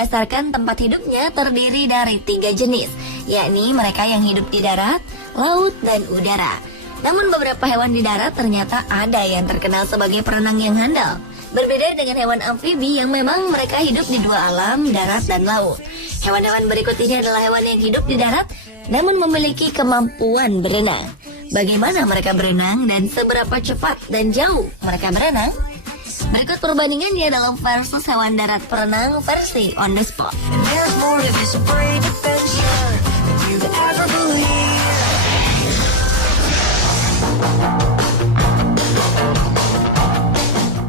berdasarkan tempat hidupnya terdiri dari 3 jenis, yakni mereka yang hidup di darat, laut, dan udara. Namun beberapa hewan di darat ternyata ada yang terkenal sebagai perenang yang handal. Berbeda dengan hewan amfibi yang memang mereka hidup di 2 alam, darat dan laut. Hewan-hewan berikut ini adalah hewan yang hidup di darat namun memiliki kemampuan berenang. Bagaimana mereka berenang dan seberapa cepat dan jauh mereka berenang? Berikut perbandingannya dalam versus hewan darat perenang versi On The Spot.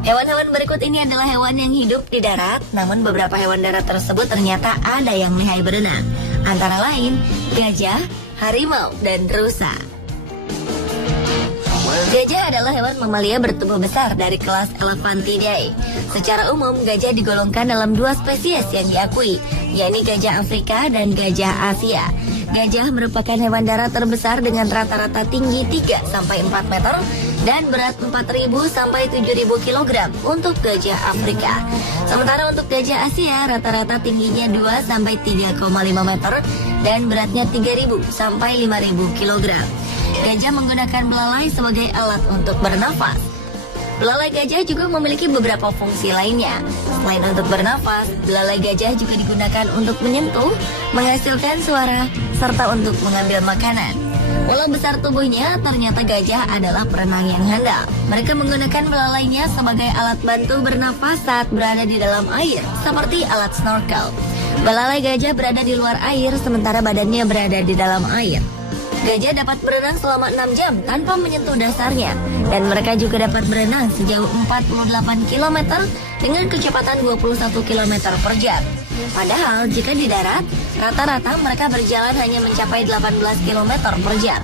Hewan-hewan berikut ini adalah hewan yang hidup di darat, namun beberapa hewan darat tersebut ternyata ada yang lihai berenang. Antara lain, gajah, harimau, dan rusa. Gajah adalah hewan mamalia bertubuh besar dari kelas Elephantidae. Secara umum, gajah digolongkan dalam 2 spesies yang diakui, yakni gajah Afrika dan gajah Asia. Gajah merupakan hewan darat terbesar dengan rata-rata tinggi 3-4 meter dan berat 4.000 sampai 7.000 kg untuk gajah Afrika. Sementara untuk gajah Asia, rata-rata tingginya 2 sampai 3,5 meter dan beratnya 3.000 sampai 5.000 kg. Gajah menggunakan belalai sebagai alat untuk bernafas. Belalai gajah juga memiliki beberapa fungsi lainnya. Selain untuk bernafas, belalai gajah juga digunakan untuk menyentuh, menghasilkan suara, serta untuk mengambil makanan. Walau besar tubuhnya, ternyata gajah adalah perenang yang handal. Mereka menggunakan belalainya sebagai alat bantu bernafas saat berada di dalam air, seperti alat snorkel. Belalai gajah berada di luar air, sementara badannya berada di dalam air. Gajah dapat berenang selama 6 jam tanpa menyentuh dasarnya, dan mereka juga dapat berenang sejauh 48 km dengan kecepatan 21 km per jam. Padahal jika di darat, rata-rata mereka berjalan hanya mencapai 18 km per jam.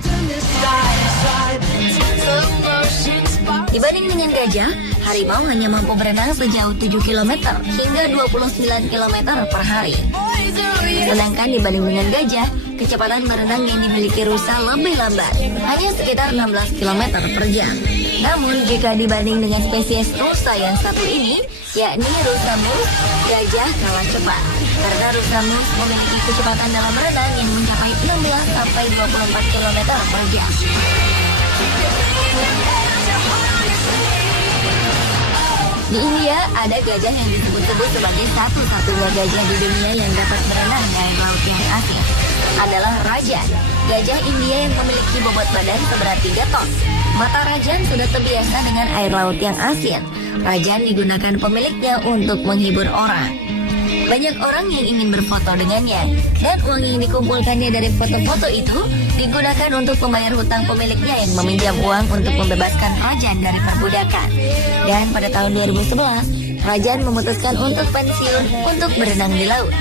Dibanding dengan gajah, harimau hanya mampu berenang sejauh 7 km hingga 29 km per hari. Sedangkan dibanding dengan gajah, kecepatan berenang yang dimiliki rusa lebih lambat, hanya sekitar 16 km per jam. Namun jika dibanding dengan spesies rusa yang satu ini, yakni rusa moose, gajah kalah cepat. Karena rusa moose memiliki kecepatan dalam berenang yang mencapai 16 sampai 24 km per jam. Di India, ada gajah yang disebut-sebut sebagai satu-satunya gajah di dunia yang dapat berenang di air laut yang asin. Adalah rajan, gajah India yang memiliki bobot badan seberat 3 ton. Mata rajan sudah terbiasa dengan air laut yang asin. Rajan digunakan pemiliknya untuk menghibur orang. Banyak orang yang ingin berfoto dengannya, dan uang yang dikumpulkannya dari foto-foto itu digunakan untuk membayar hutang pemiliknya yang meminjam uang untuk membebaskan Rajan dari perbudakan. Dan pada tahun 2011, Rajan memutuskan untuk pensiun untuk berenang di laut.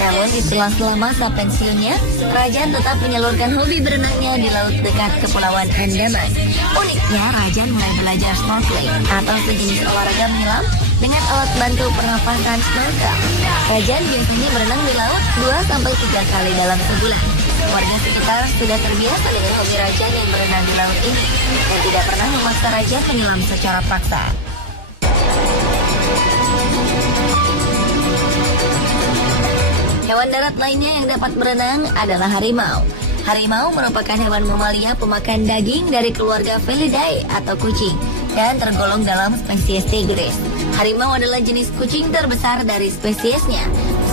Namun di sela-sela masa pensiunnya, Rajan tetap menyalurkan hobi berenangnya di laut dekat Kepulauan Andaman. Uniknya, Rajan mulai belajar snorkeling atau sejenis olahraga menyelam dengan alat bantu pernafasan snorkel. Rajan biasanya berenang di laut 2-3 kali dalam sebulan. Warga sekitar sudah terbiasa dengan hobi Rajan yang berenang di laut ini dan tidak pernah memaksa Rajan menyelam secara paksa. Hewan darat lainnya yang dapat berenang adalah harimau. Harimau merupakan hewan mamalia pemakan daging dari keluarga Felidae atau kucing dan tergolong dalam spesies tigris. Harimau adalah jenis kucing terbesar dari spesiesnya.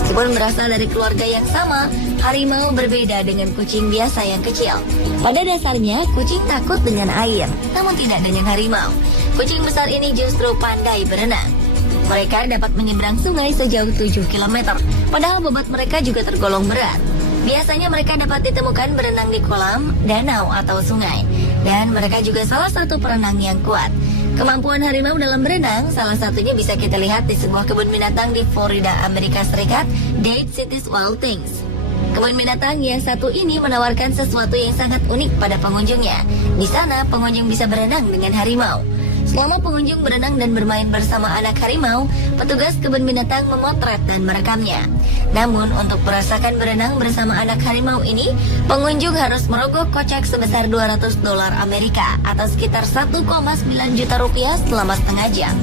Meskipun berasal dari keluarga yang sama, harimau berbeda dengan kucing biasa yang kecil. Pada dasarnya, kucing takut dengan air, namun tidak dengan harimau. Kucing besar ini justru pandai berenang. Mereka dapat menyeberang sungai sejauh 7 km, padahal bobot mereka juga tergolong berat. Biasanya mereka dapat ditemukan berenang di kolam, danau, atau sungai. Dan mereka juga salah satu perenang yang kuat. Kemampuan harimau dalam berenang salah satunya bisa kita lihat di sebuah kebun binatang di Florida, Amerika Serikat, Dade Cities Wild Things. Kebun binatang yang satu ini menawarkan sesuatu yang sangat unik pada pengunjungnya. Di sana, pengunjung bisa berenang dengan harimau. Selama pengunjung berenang dan bermain bersama anak harimau, petugas kebun binatang memotret dan merekamnya. Namun, untuk merasakan berenang bersama anak harimau ini, pengunjung harus merogoh kocek sebesar $200 Amerika atau sekitar 1,9 juta rupiah selama setengah jam.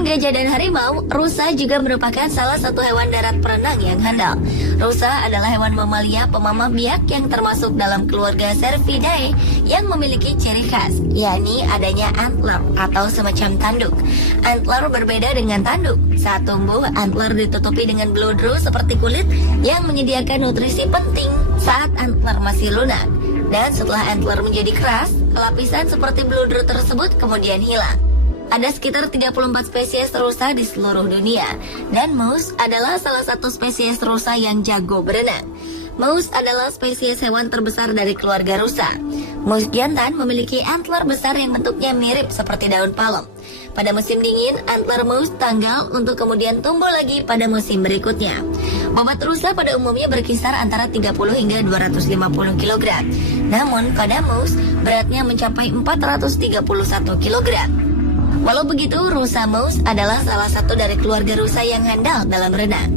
Selain gajah dan harimau, rusa juga merupakan salah satu hewan darat perenang yang handal. Rusa adalah hewan mamalia pemamah biak yang termasuk dalam keluarga Cervidae yang memiliki ciri khas, yakni adanya antler atau semacam tanduk. Antler berbeda dengan tanduk. Saat tumbuh, antler ditutupi dengan bludru seperti kulit yang menyediakan nutrisi penting saat antler masih lunak. Dan setelah antler menjadi keras, lapisan seperti bludru tersebut kemudian hilang. Ada sekitar 34 spesies rusa di seluruh dunia, dan moose adalah salah satu spesies rusa yang jago berenang. Moose adalah spesies hewan terbesar dari keluarga rusa. Moose jantan memiliki antler besar yang bentuknya mirip seperti daun palem. Pada musim dingin, antler moose tanggal untuk kemudian tumbuh lagi pada musim berikutnya. Bobot rusa pada umumnya berkisar antara 30 hingga 250 kg. Namun pada moose, beratnya mencapai 431 kg. Walau begitu, rusa moose adalah salah satu dari keluarga rusa yang handal dalam renang.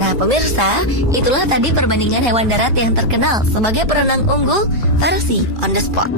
Nah pemirsa, itulah tadi perbandingan hewan darat yang terkenal sebagai perenang unggul versi On The Spot.